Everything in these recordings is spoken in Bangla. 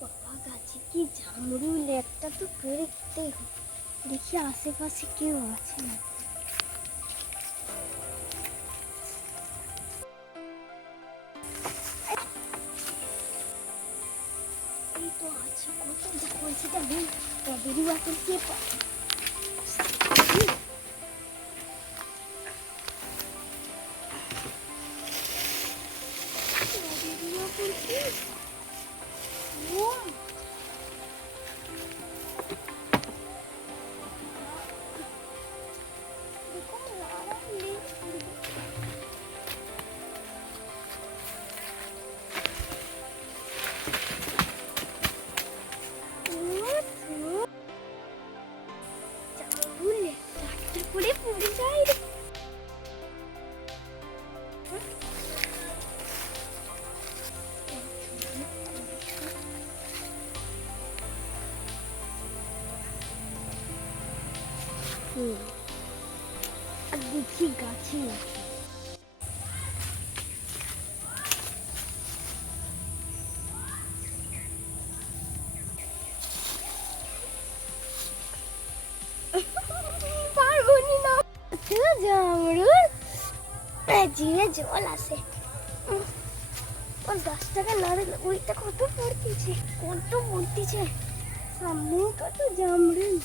বাবা গাছে কি জামরুল, একটা তো পেড়েতেই হবে। দেখি আশেপাশে কেউ আছে না। এই তো আছে, কত বলছি তবে স্ট্রবেরি বাটার কে পাবে। আর দেখি গাছে আছে। পারবনি না, জামরুল জিরে জল আসে। ওই গাছটাকে নাড়লে ওইটা কত পড়তেছে, কত পড়তেছে। সামনে কত জামরুল।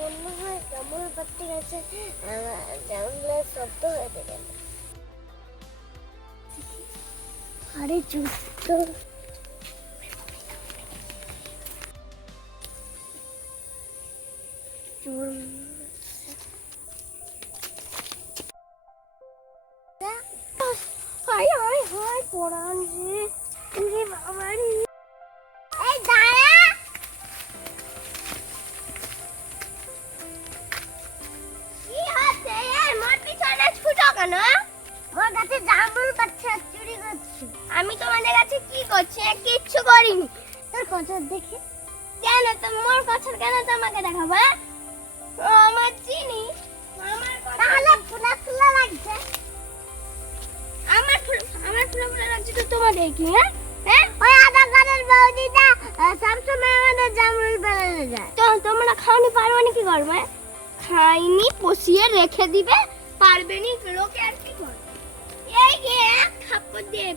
মনে হয় জামরুল পাড়তে গেছে, জামরুলের শব্দ হয়ে গেল। আরে জুতো হাই হাই হাই পড়ান রে বাবারি। এই দাঁড়া, কি হচ্ছে? এই মোর পিছনে ছুটো কেন? মোর কাছে জামরুল পাচ্ছে, চুরি করছি। আমি তোমাদের কাছে কি করছি? কিচ্ছু করিনি। তোর কচর দেখে কেন? তো মোর কচর কেন তোমাকে দেখাবো? আমার চিনি, আমার তাহলে ফুলা ফুলা লাগছে। আমার ফুলা লাগছে তো তোমাদের কি? হ্যাঁ ওই আদা গানের বৌদিটা সবসময় আমাদের জামরুল বেড়াতে যায়। তো তোমরা খাওনি পারবে না, কি করবে? খাইনি পচিয়ে রেখে দিবে, পারবে নি লোকে আর কি করবে? এই যে এক খাপ্পড় দিয়ে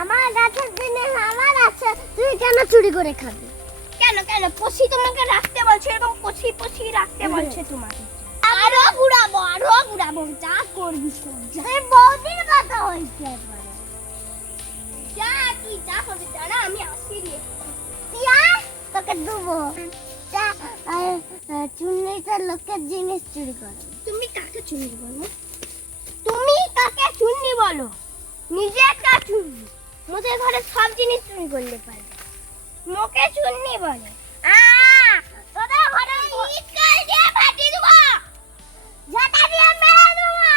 আমার গাছের জিনিস আমার আছে, তুই কেন চুরি করে খাবি? কেন কেন পচি তোমাকে রাখতে বলছে, এরকম পচি রাখতে বলছে তোমাকে। আরো ঘুরাবো যা করবি এই বৌদির কথা হইছে একবারে। যা তুই যা করবি না, আমি আসি রে। টিয়া তোকে দেবো। চুন্নিটা লোকের জিনিস চুরি করে। তুমি কাকে চুন্নি বলো? তুমি কাকে চুন্নি বলো? নিজে একটা চুন্নি, মোদের ঘরে সব জিনিস চুরি করলে পারে, মোকে চুন্নি বলে। তোদের ঘরে ইট কাল দিয়ে ফাটি দেবো, ঝাঁটা দিয়ে মেরে দেবো।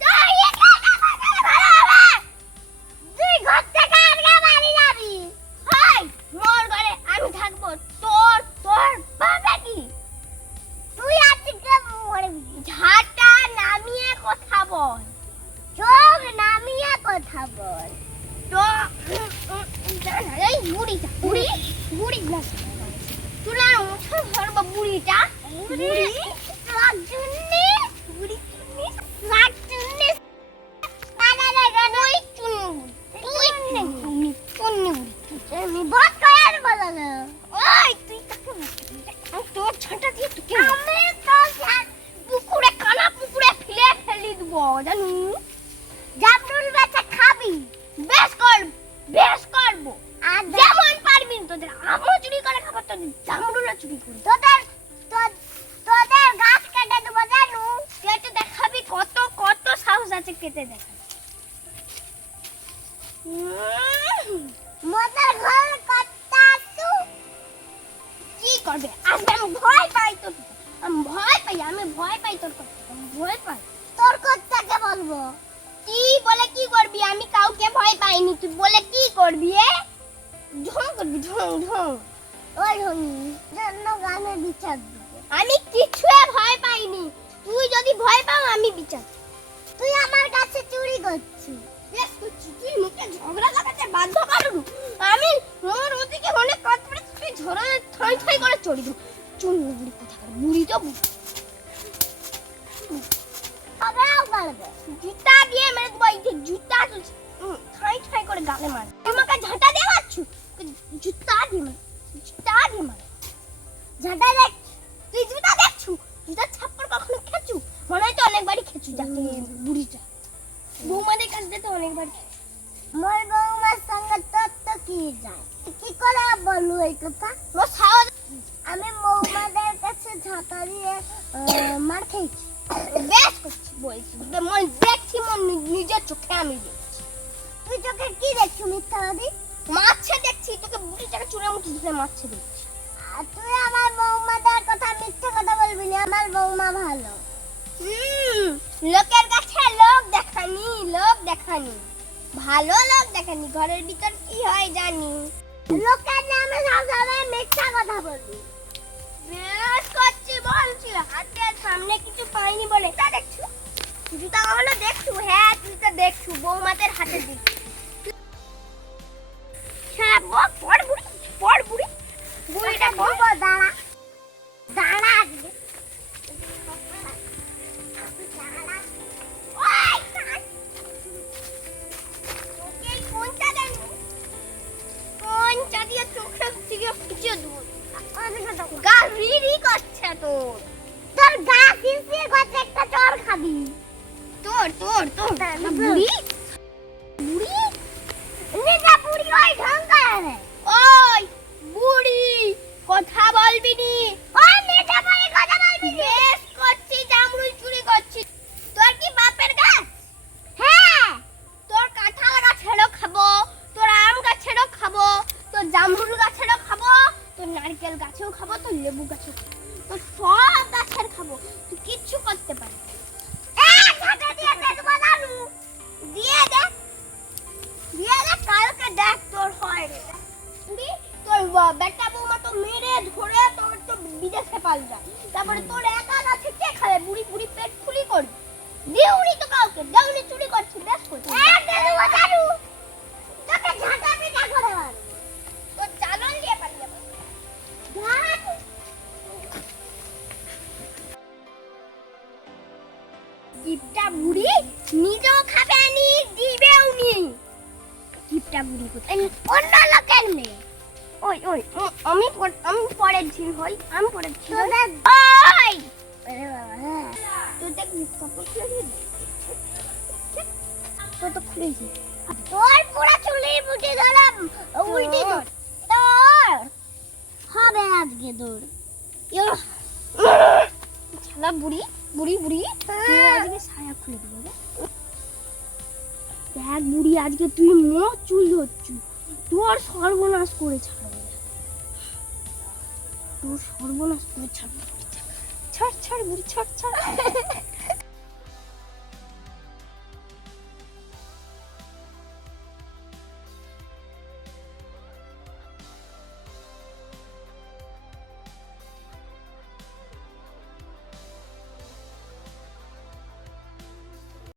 তো ইট কালটা ফাটালে ভালো হবে। তুই ঘর থেকে আজকে বাড়ি যাবি। হাই মোর ঘরে আমি থাকবো, তোর বাবা কি? তুই আজকে মরবি। ঝাঁটা নামিয়ে কথা বল, চোখ নামিয়ে কথা বল। তো এই বুড়ি না তোরা মুখে ধরবো বুড়িটা। বুড়ি চুন্নি, বুড়ি চুন্নি চুন্নি আমি বহুত কয়ার বলালো। ওই তুই কাকে মারছিস? তোর ঝাঁটা দিয়ে তুই আমি তো পুকুরে ফেলি দেবো জানি। জামরুল বেচা খাবি, বেশ করবো। আর যেমন পারবি তোদের আমও চুরি করে খাবো, তোদের জামরুলও চুরি করি। তোদের গাছ কেটে দেবো জানু। কেটে দেখাবি কত সাহস আছে, কেটে দেখাবি। মোদের ঘর কত্তা তু কি করবে? আসবে আমি ভয় পাই তোর, আমি ভয় পাই তোর কথা, আমি ভয় পাই। তোর কথাকে বলবো কি বলে কি করবি? আমি কাউকে ভয় পাইনি, তুই বলে কি করবি? ঢং করবি, ঢং। ওই ঢং জন্য গানে বিচার দিবে। আমি কিছু ভয় পাইনি, তুই যদি ভয় পাও আমি চাই। তুই আমার কাছে চুরি করছিস। বেশ করছিস, তুই মুখে ঝগড়া লাগাতে বাধ্য করলু। আমি মোর ওদিকে অনেক কাজ করে তুই ঝড়ে ঠাই ঠাই করে চড়ি দু। চুল বুড়ি কোথাকার, বুড়ি তো আবার মারবে। জুতা দিয়ে মেরে দেবো, এই যে জুতা ঠাই ঠাই করে গালে মার। তোমাকে ঝাঁটা দিয়ে মারছু, জুতা দিয়ে মার, জুতা দিয়ে মার। ঝাঁটা দেখ, তুই জুতা দেখছু, জুতা ছাপ্পড় কখনো খেছু? মনে হয় তো অনেকবারই খেছু। যাকে বুড়িটা বৌমাদের কাছ থেকে অনেকবার মোর বৌমার সঙ্গে তোর তো কি যায়? কি করে বললু এই কথা? আমি বৌমাদের কাছে ঝাঁটা দিয়ে মার খেয়েছি। বেশ করছি বলছি, মন দেখছি, মন নিজের চোখে আমি দেখছি। তুই চোখে কি দেখছু মিথ্যাবাদী? মাছে দেখছি, তোকে বুড়িটাকে চুরে মুঠি ধরে মাছে দেখছি। আর তুই আমার বৌমাদের কথা মিথ্যা কথা বলবি না, আমার বৌমা ভালো। লোকের কাছে লোক দেখানি, লোক দেখানি, ভালো লোক দেখানি, ঘরের ভিতর কি হয় জানি। লোকের নামে সবসময় মিথ্যা কথা বলবি। বেশ করছি বলছি, হাতের সামনে কিছু পাইনি বলে তা দেখছু, জুতা কখনো দেখছু? হ্যাঁ তুই তো দেখছু, বৌমাদের হাতে দেখছু। হ্যাঁ বক, পড় বুড়ি, পড় বুড়ি, বুড়িটা বক। দাঁড়া দাঁড়া আজকে। কথা বলবি নি, বেশ করছি, জামরুল চুরি করছি। তোর কি বাপের গাছ? হ্যাঁ, তোর কাঁঠাল গাছেরও খাবো, তোর আম গাছেরও খাবো, তোর জামরুল গাছেরও খাবো, তোর নারকেল গাছেও খাবো, তোর লেবু গাছেও খাবো, তোর সব গাছের খাবো। তুই কিচ্ছু করতে পারবি না। দিয়ে দে, দিয়ে দে, কালকে দেখ তোর হয় রে। তোর বেটা বৌমা তো মেরে ধরে তোর তো বিদেশে পাল্টা, তারপরে তোর একা গাছে কে খাবে? বুড়ি বুড়ি পেট ফুলি করবি। দেউনি তো কাউকে, দেউনি চুরি করছিস, বেশ করছিস। তোকে ঝাঁটা পিটা করে মার, তোর চালন দিয়ে পালিয়ে যাবে। কিপটা বুড়ি নিজেও খাবে নি, দিবেও নি। কিপটা বুড়ি কোথায়? অন্য লোকের মেয়ে। ওই ওই আমি পরের ঝিল হই, আমি পরের ঝিল। ওই তুই দেখ কাপড় খুলে তো খুলেছি, তোর পুরো চুলের মুঠি ধরে উল্টি ধর, তোর হবে আজকে দৌড়। শালা বুড়ি বুড়ি বুড়ি, আজকে ছায়া খুলে দেবো। দেখ বুড়ি, আজকে তুই মোট চুল ধরছু, তোর সর্বনাশ করে ছাড়বো, তোর সর্বনাশ করে ছাড়বো। ছাড় ছাড় বুড়ি, ছাড় ছাড়।